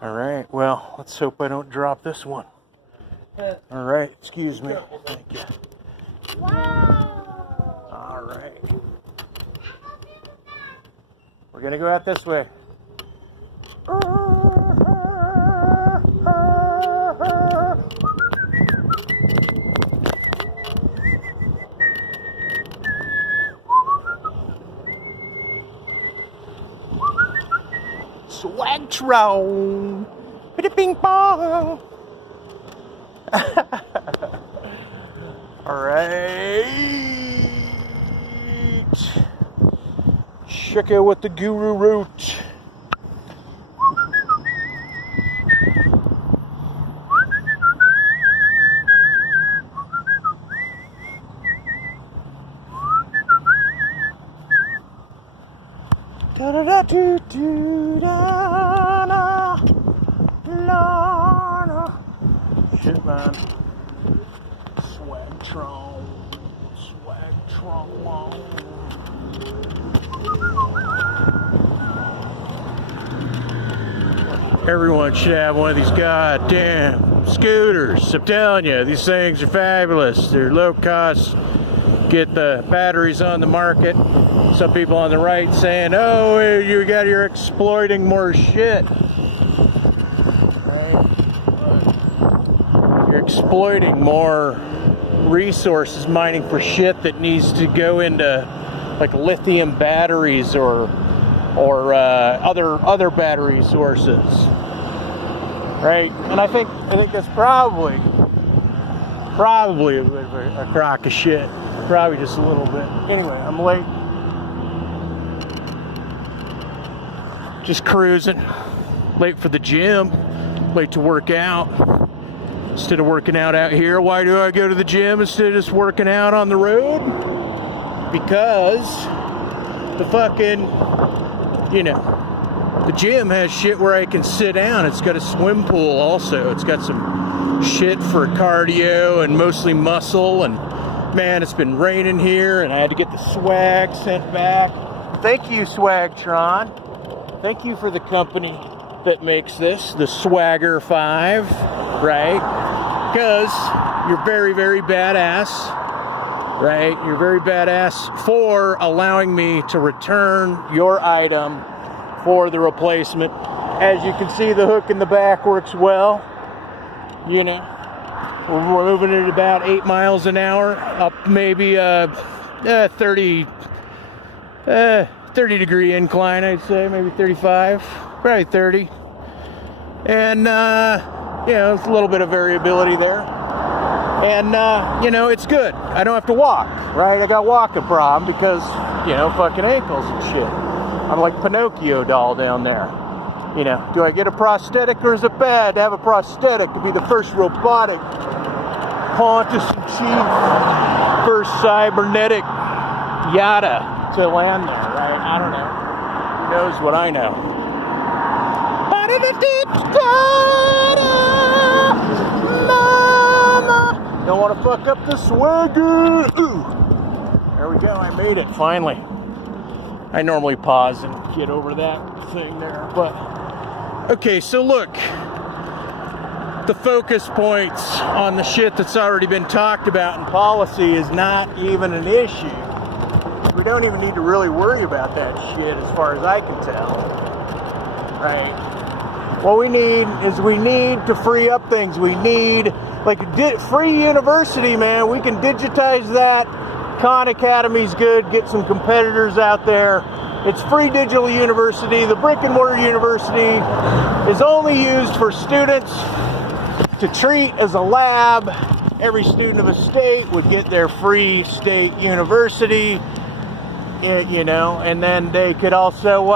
All right, well, let's hope I don't drop this one. All right, excuse me. Thank you. Wow. All right. We're gonna go out this way. Swagtron. Bada ping pong. All right. Check out what the guru wrote. Da da da do do da na la na. Shit, man. Swagtron. Everyone should have one of these goddamn scooters. I'm telling you, these things are fabulous. They're low cost. Get the batteries on the market. Some people on the right saying, oh, you're exploiting more shit. Right? You're exploiting more resources, mining for shit that needs to go into like lithium batteries or other battery sources. Right? And I think that's probably a bit of a crock of shit. Probably just a little bit. Anyway, I'm late. Just cruising. Late for the gym. Late to work out. Instead of working out here, why do I go to the gym instead of just working out on the road? Because the fucking, the gym has shit where I can sit down. It's got a swim pool also. It's got some shit for cardio and mostly muscle. And man, it's been raining here and I had to get the swag sent back. Thank you, Swagtron. Thank you for the company that makes this, the Swagger 5, right? Because you're very, very badass, right? You're very badass for allowing me to return your item for the replacement. As you can see, the hook in the back works well. We're moving at about 8 miles an hour, up maybe 30 degree incline, I'd say, maybe 35, probably 30. And, it's a little bit of variability there. And, it's good. I don't have to walk, right? I got walking problem because, fucking ankles and shit. I'm like Pinocchio doll down there. Do I get a prosthetic or is it bad to have a prosthetic to be the first robotic Pontus and Chief, first cybernetic yada to land there, right? I don't know. Who knows what I know? Mama, don't want to fuck up the swagger. Ooh. There we go. I made it finally. I normally pause and get over that thing there, but okay. So look, the focus points on the shit that's already been talked about in policy is not even an issue. We don't even need to really worry about that shit as far as I can tell. Right? What we need to free up things. We need, free university, man. We can digitize that. Khan Academy's good. Get some competitors out there. It's free digital university. The brick and mortar university is only used for students to treat as a lab. Every student of a state would get their free state university, and then they could also,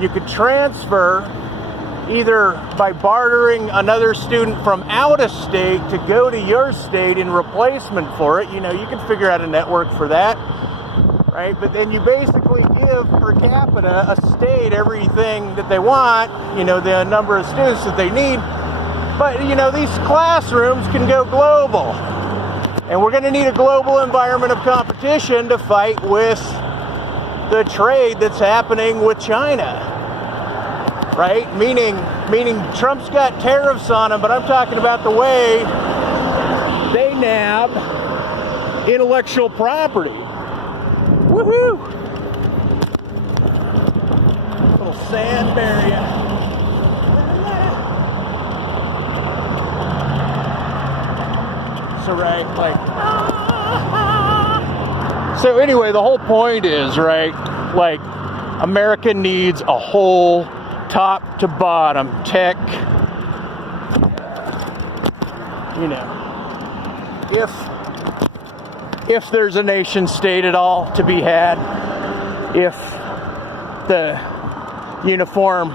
you could transfer either by bartering another student from out of state to go to your state in replacement for it. You can figure out a network for that, right? But then you basically give per capita a state everything that they want, the number of students that they need. But, these classrooms can go global. And we're going to need a global environment of competition to fight with the trade that's happening with China. right? Meaning Trump's got tariffs on them, but I'm talking about the way they nab intellectual property. Woohoo! Little sand barrier. So right, like. So anyway, the whole point is, right, like, America needs a whole top to bottom tech, you know, if there's a nation state at all to be had, if the uniform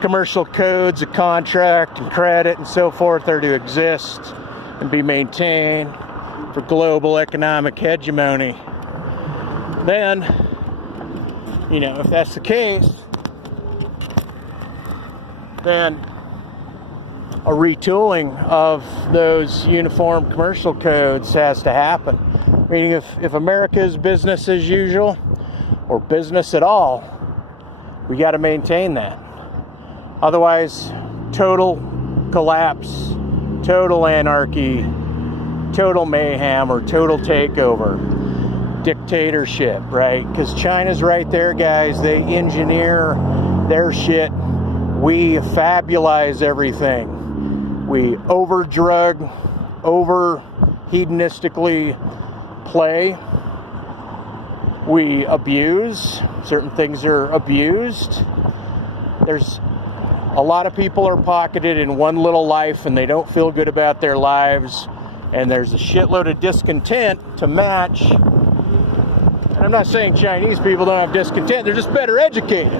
commercial codes of contract and credit and so forth are to exist and be maintained for global economic hegemony, then, you know, if that's the case, then a retooling of those uniform commercial codes has to happen. Meaning if America is business as usual, or business at all, we got to maintain that. Otherwise, total collapse, total anarchy, total mayhem, or total takeover, dictatorship, right? Because China's right there, guys. They engineer their shit. We fabulize everything. We over-drug, over-hedonistically play. We abuse. Certain things are abused. There's a lot of people are pocketed in one little life and they don't feel good about their lives. And there's a shitload of discontent to match. And I'm not saying Chinese people don't have discontent. They're just better educated.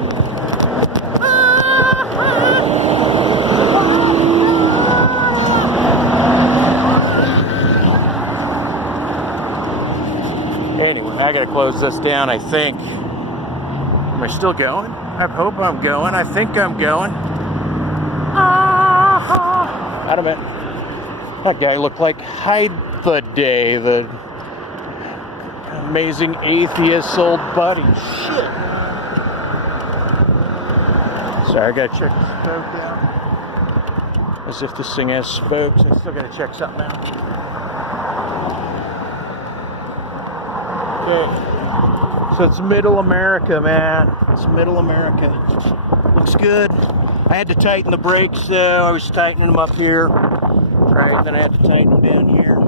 Anyway, I gotta close this down, I think. Am I still going? I hope I'm going. I think I'm going. Wait a minute. That guy looked like Hyde-the-Day, the amazing atheist old buddy. Shit. Sorry, I gotta check the spoke out. As if this thing has spokes. I still gotta check something out. Okay. So it's middle America, man. It's middle America. Looks good. I had to tighten the brakes though. I was tightening them up here. Right, then I had to tighten them down here.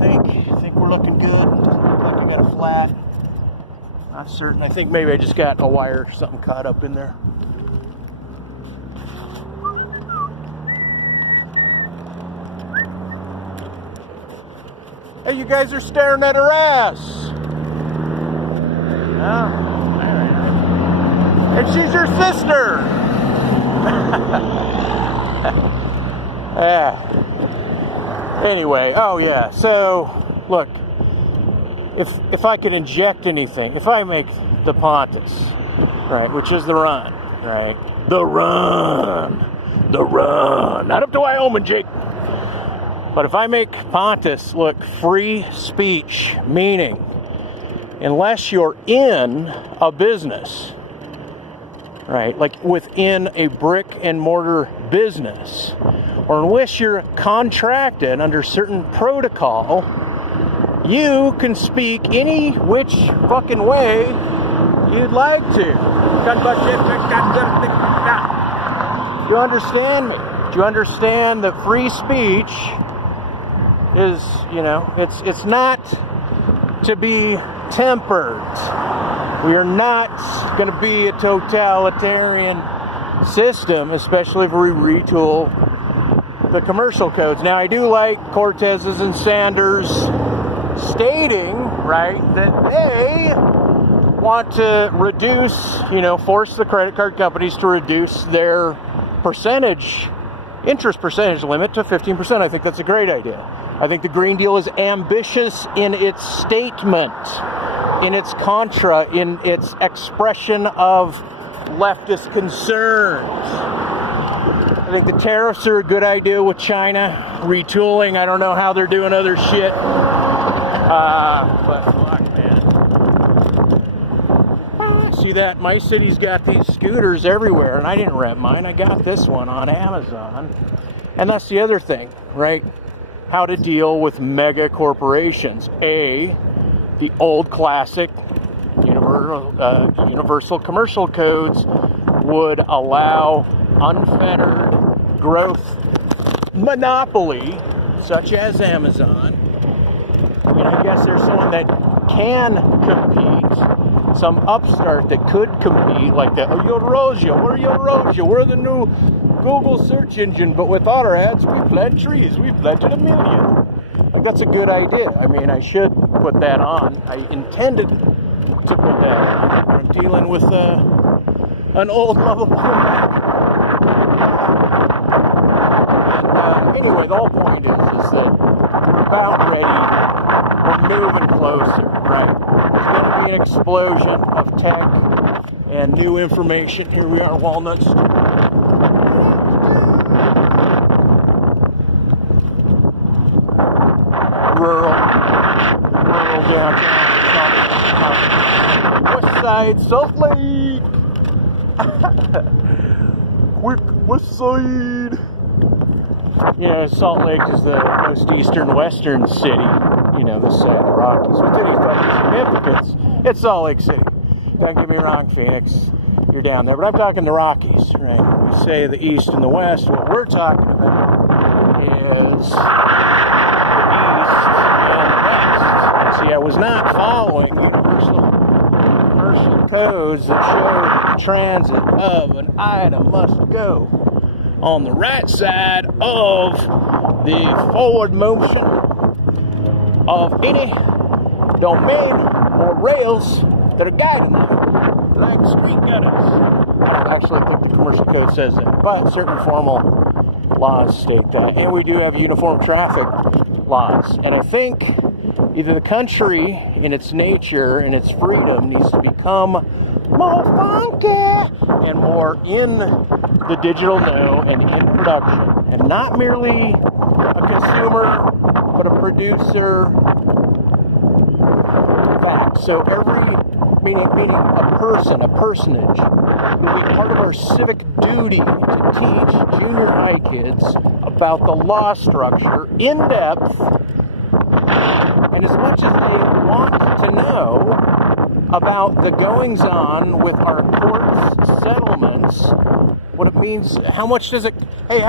I think we're looking good. Doesn't look like I got a flat. Not certain. I think maybe I just got a wire or something caught up in there. Hey, you guys are staring at her ass. Oh, alright. And she's your sister. Yeah. Anyway, oh yeah. So, look, if I could inject anything, if I make the Pontus, right, which is the run, right, the run, not up to Wyoming, Jake. But if I make Pontus, look, free speech, meaning, unless you're in a business, right, like within a brick and mortar business, or unless you're contracted under certain protocol, you can speak any which fucking way you'd like to. Do you understand me? Do you understand that free speech is, you know, it's not to be tempered. We are not going to be a totalitarian system, especially if we retool the commercial codes. Now, I do like Cortez's and Sanders stating, right, that they want to reduce, you know, force the credit card companies to reduce their interest percentage limit to 15%. I think that's a great idea. I think the Green Deal is ambitious in its statement, in its contra, in its expression of leftist concerns. I think the tariffs are a good idea with China. Retooling, I don't know how they're doing other shit. But fuck, man. you that my city's got these scooters everywhere, and I didn't rent mine. I got this one on Amazon. And that's the other thing, right? How to deal with mega corporations. The old classic universal commercial codes would allow unfettered growth monopoly, such as Amazon. I mean, I guess there's someone that can compete, some upstart that could compete, like the Eurasia. We're Eurasia. We're the new Google search engine, but without our ads, we plant trees. We planted 1 million. Like, that's a good idea. I mean, I should put that on. I intended to put that on. I'm dealing with an old lovable Mac. And anyway, the whole point is that we're about ready. We're moving closer, right? There's going to be an explosion of tech and new information. Here we are, Walnuts. Rural downtown West Side, Salt Lake. Quick West Side. You know, Salt Lake is the most eastern western city, you know, this side of the Rockies. With any fucking significance, it's Salt Lake City. Don't get me wrong, Phoenix, you're down there, but I'm talking the Rockies, right? We say the east and the west. What we're talking about is see, I was not following universal commercial codes that show that the transit of an item must go on the right side of the forward motion of any domain or rails that are guiding them, like street gutters. I don't actually think the commercial code says that, but certain formal laws state that. And we do have uniform traffic laws. And I think either the country, in its nature and its freedom, needs to become more funky and more in the digital know and in production, and not merely a consumer, but a producer. Fact. So meaning a person, a personage, will be part of our civic duty to teach junior high kids about the law structure in depth. And as much as they want to know about the goings-on with our courts, settlements, what it means, how much does it cost to get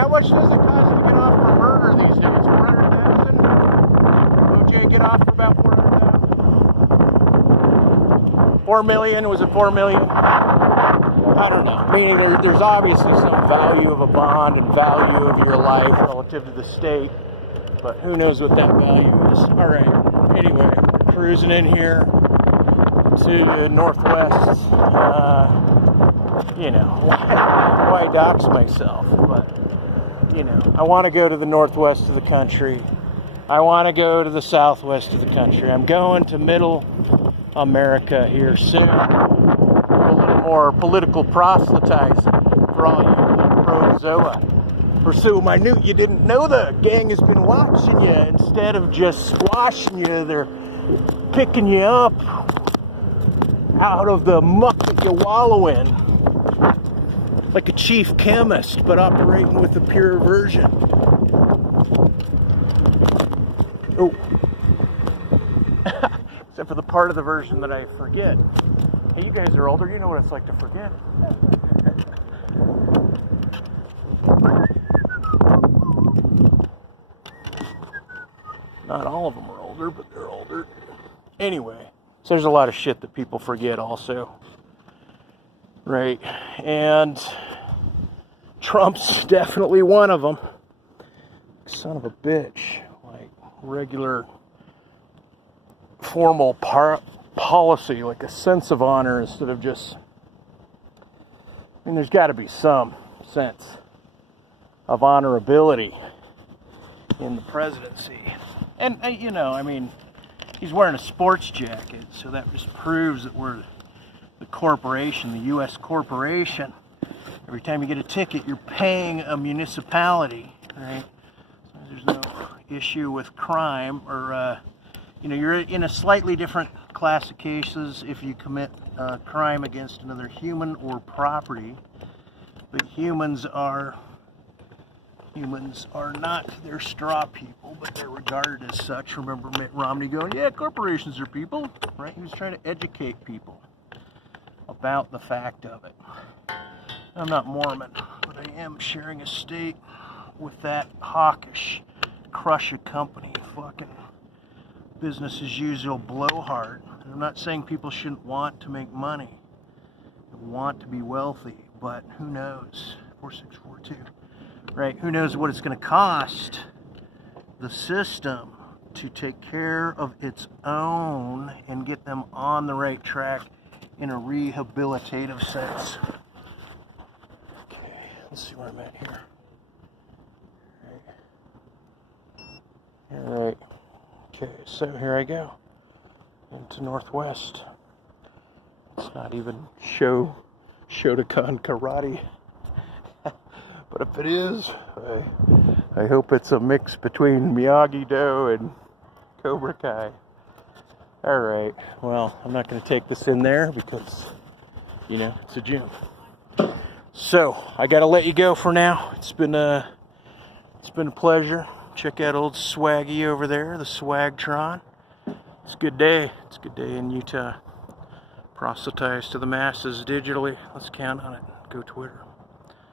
off for murder these days? 400,000? OJ get off for about 400,000? 4 million? Was it 4 million? I don't know. Meaning there's obviously some value of a bond and value of your life relative to the state. But who knows what that value is. All right. Anyway, cruising in here to Northwest. You know, why dox myself? But, you know, I want to go to the Northwest of the country. I want to go to the Southwest of the country. I'm going to Middle America here soon. A little more political proselytizing for all you prozoa. Pursue minute, you didn't know the gang has been watching you. Instead of just squashing you, they're picking you up out of the muck that you wallow in. Like a chief chemist, but operating with a pure version. Oh. Except for the part of the version that I forget. Hey, you guys are older, you know what it's like to forget. Not all of them are older, but they're older. Anyway, so there's a lot of shit that people forget also. Right? And Trump's definitely one of them. Son of a bitch. Like regular formal policy, like a sense of honor instead of just... I mean, there's got to be some sense of honorability in the presidency. And, you know, I mean, he's wearing a sports jacket, so that just proves that we're the corporation, the U.S. corporation. Every time you get a ticket, you're paying a municipality, right? So there's no issue with crime or you know, you're in a slightly different class of cases if you commit a crime against another human or property. But humans are not, they're straw people, but they're regarded as such. Remember Mitt Romney going, yeah, corporations are people, right? He was trying to educate people about the fact of it. I'm not Mormon, but I am sharing a state with that hawkish, crush a company, fucking business as usual blowhard. And I'm not saying people shouldn't want to make money, want to be wealthy, but who knows? 4642. Right, who knows what it's going to cost the system to take care of its own and get them on the right track in a rehabilitative sense. Okay, let's see where I'm at here. All right. Okay, so here I go into Northwest. It's not even Shotokan karate. But if it is, I hope it's a mix between Miyagi-Do and Cobra Kai. Alright, well, I'm not going to take this in there because, you know, it's a gym. So, I got to let you go for now. It's been a pleasure. Check out old Swaggy over there, the swagtron. It's a good day. It's a good day in Utah. Proselytize to the masses digitally. Let's count on it. Go Twitter.